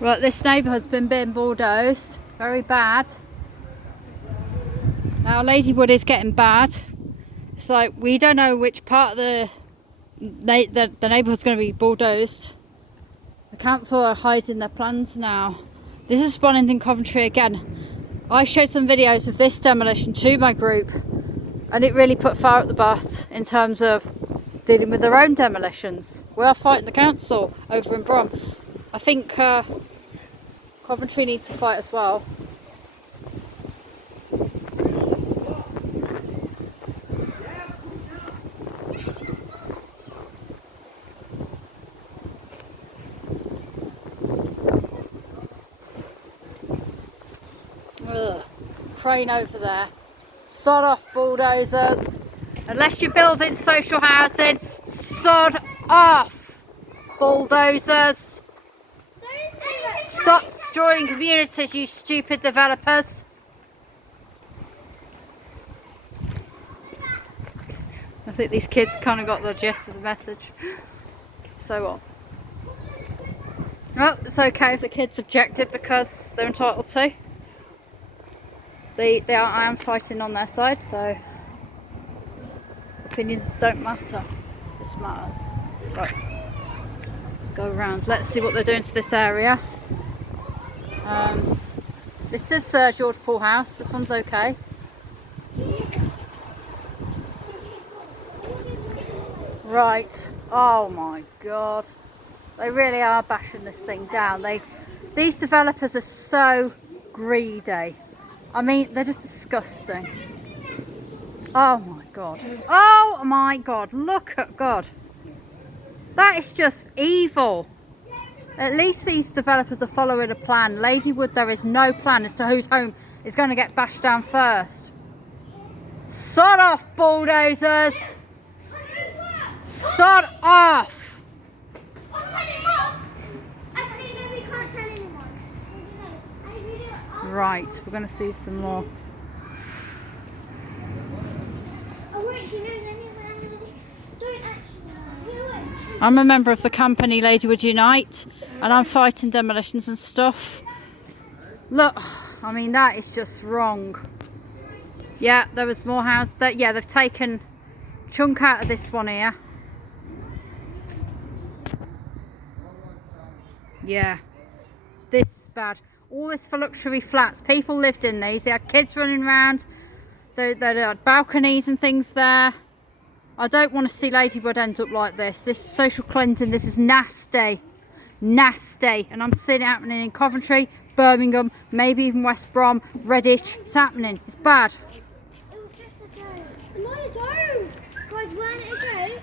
Right, this neighbourhood's been being bulldozed. Very bad. Now Ladywood is getting bad. It's like we don't know which part of the neighbourhood's going to be bulldozed. The council are hiding their plans now. This is Spon in Coventry again. I showed some videos of this demolition to my group and it really put fire up the butt in terms of dealing with their own demolitions. We are fighting the council over in Brom. I think Coventry needs to fight as well. Ugh. Crane over there. Sod off, bulldozers. Unless you're building social housing, sod off, bulldozers. Stop destroying communities, you stupid developers. I think these kids kind of got the gist of the message. So what? Well, it's okay if the kids objected because they're entitled to. I am fighting on their side, so opinions don't matter. This matters. Right, let's go around. Let's see what they're doing to this area. This is George Paul House. This one's okay. Right. Oh my God. They really are bashing this thing down. These developers are so greedy. I mean, they're just disgusting. Oh my God. Oh my God. Look at God. That is just evil. At least these developers are following a plan. Ladywood, there is no plan as to whose home is going to get bashed down first. Sod off, bulldozers. Sod off. Right, we're going to see some more. I'm a member of the company Ladywood Unite and I'm fighting demolitions and stuff. Look, I mean, that is just wrong. Yeah, there was more house. Yeah, they've taken a chunk out of this one here. Yeah, this is bad. All this for luxury flats. People lived in these. They had kids running around. They had balconies and things there. I don't want to see Ladywood end up like this. This social cleansing, this is nasty. Nasty. And I'm seeing it happening in Coventry, Birmingham, maybe even West Brom, Redditch. It's happening. It's bad. It was just a joke. Not a joke. Guys, weren't it a joke?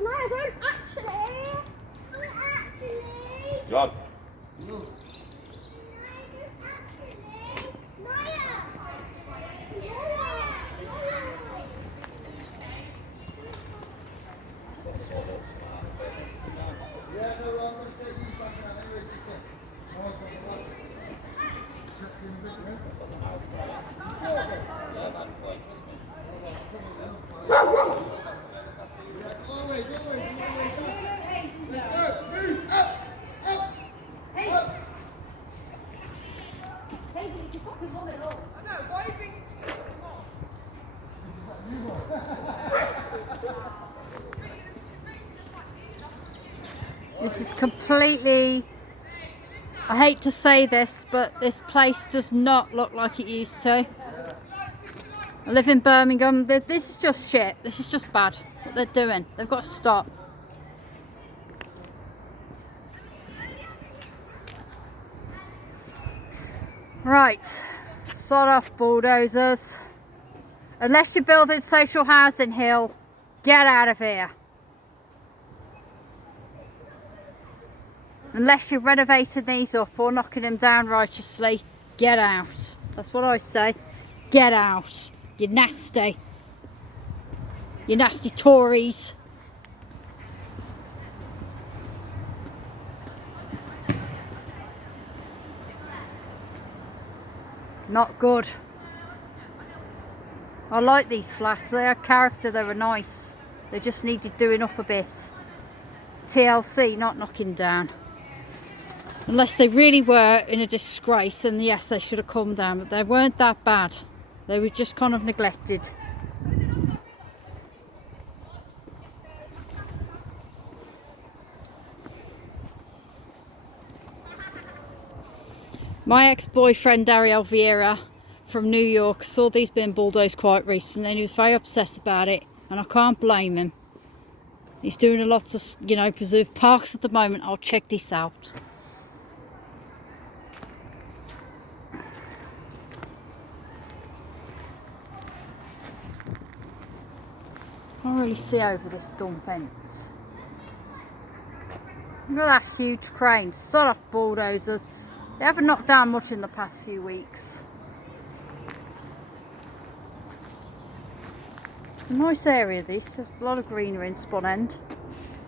No, I don't actually. God. This is completely, I hate to say this, but this place does not look like it used to. I live in Birmingham. This is just shit. This is just bad. What they're doing. They've got to stop. Right. Sod off, bulldozers. Unless you're building social housing, Hill, get out of here. Unless you're renovating these up or knocking them down righteously, get out. That's what I say. Get out. You're nasty. You nasty Tories. Not good. I like these flats. They have character. They were nice. They just needed doing up a bit. TLC, not knocking down. Unless they really were in a disgrace, and yes, they should have come down, but they weren't that bad. They were just kind of neglected. My ex-boyfriend Daryl Vieira from New York saw these being bulldozed quite recently, and he was very upset about it, and I can't blame him. He's doing a lot of, you know, preserved parks at the moment. I'll check this out. Can't really see over this dumb fence. Look at that huge crane. Sod off, bulldozers. They haven't knocked down much in the past few weeks. It's a nice area, this. There's a lot of greenery in Spon End.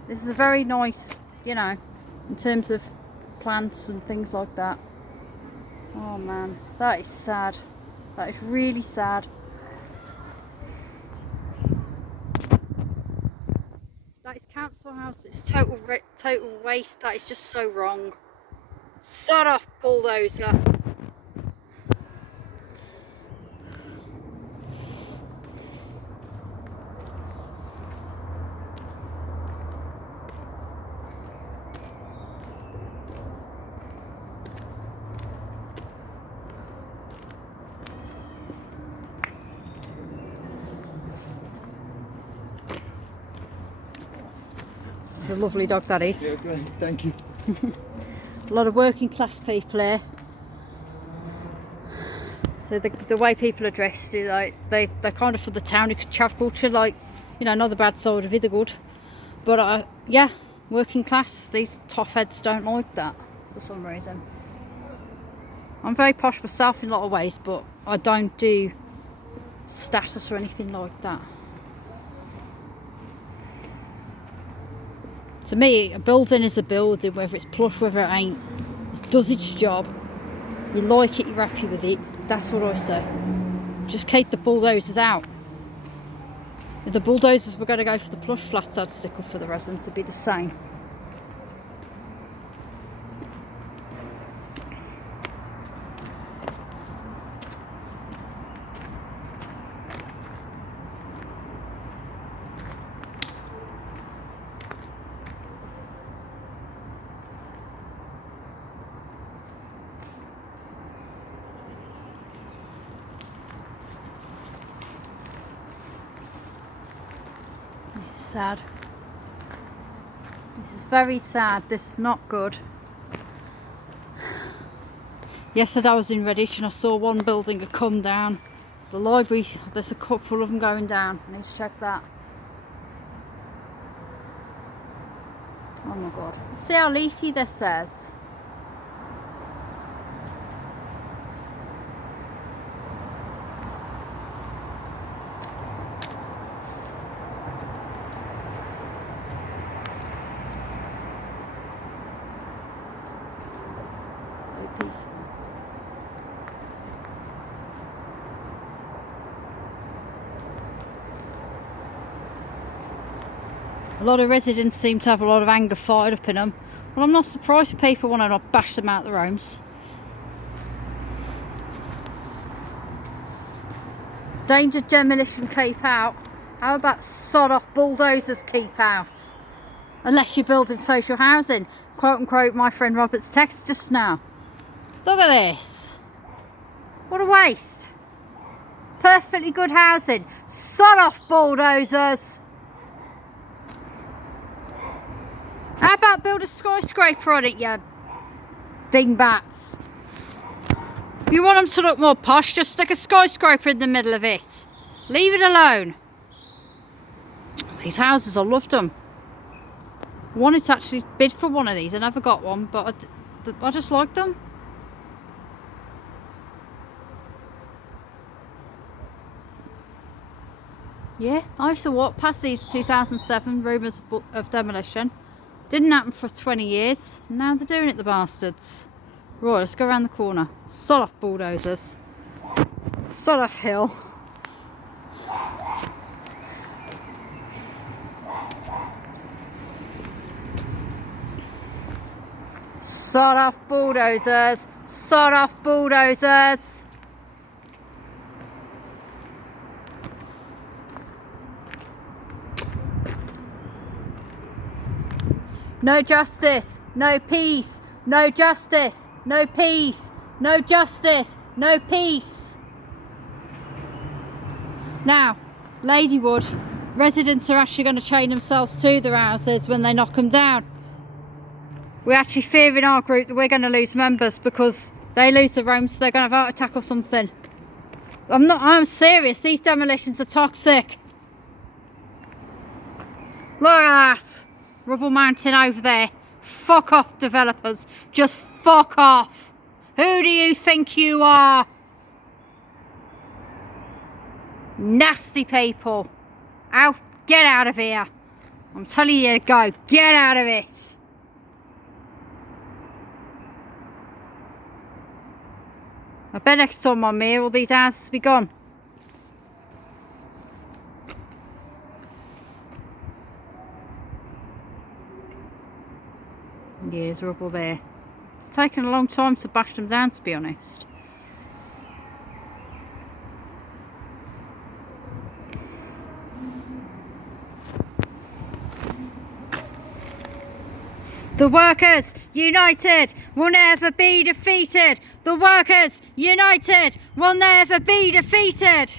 This is a very nice, you know, in terms of plants and things like that. Oh man, that is sad. That is really sad. That is council house. It's total waste. That is just so wrong. Sod off, bulldozer. It's a lovely dog, that is. Yeah, great, thank you. A lot of working class people here. So the way people are dressed is like they're kind of for the town chav culture, like, you know, not the bad side of it, the good. But yeah, working class, these tough heads don't like that for some reason. I'm very posh myself in a lot of ways, but I don't do status or anything like that. To me, a building is a building, whether it's plush, whether it ain't. It does its job. You like it, you're happy with it. That's what I say. Just keep the bulldozers out. If the bulldozers were going to go for the plush flats, I'd stick up for the residents. It'd be the same. This is sad. This is very sad. This is not good. Yesterday I was in Redditch and I saw one building had come down. The library, there's a couple of them going down. I need to check that. Oh my god. See how leafy this is. Peaceful. A lot of residents seem to have a lot of anger fired up in them. Well, I'm not surprised if people want to not bash them out their homes. Danger demolition keep out. How about sod off bulldozers keep out? Unless you're building social housing. Quote unquote my friend Robert's text just now. Look at this. What a waste. Perfectly good housing. Sod off bulldozers. How about build a skyscraper on it, you dingbats? If you want them to look more posh, just stick a skyscraper in the middle of it. Leave it alone. These houses, I loved them. I wanted to actually bid for one of these. I never got one, but I just liked them. Yeah, I used to walk past these 2007 rumours of demolition. Didn't happen for 20 years. Now they're doing it, the bastards. Right, let's go around the corner. Sod off bulldozers. Sod off hill. Sod off bulldozers. Sod off bulldozers. No justice, no peace. No justice, no peace. No justice, no peace. Now, Ladywood, residents are actually going to chain themselves to their houses when they knock them down. We actually fear in our group that we're going to lose members because they lose the room, so they're going to have a heart attack or something. I'm serious, these demolitions are toxic. Look at that. Rubble mountain over there. Fuck off, developers. Just fuck off. Who do you think you are? Nasty people. Out. Get out of here. I'm telling you to go. Get out of it. I bet next time I'm here, all these houses will be gone. Yeah, there's rubble there. It's taken a long time to bash them down, to be honest. The workers united will never be defeated. The workers united will never be defeated.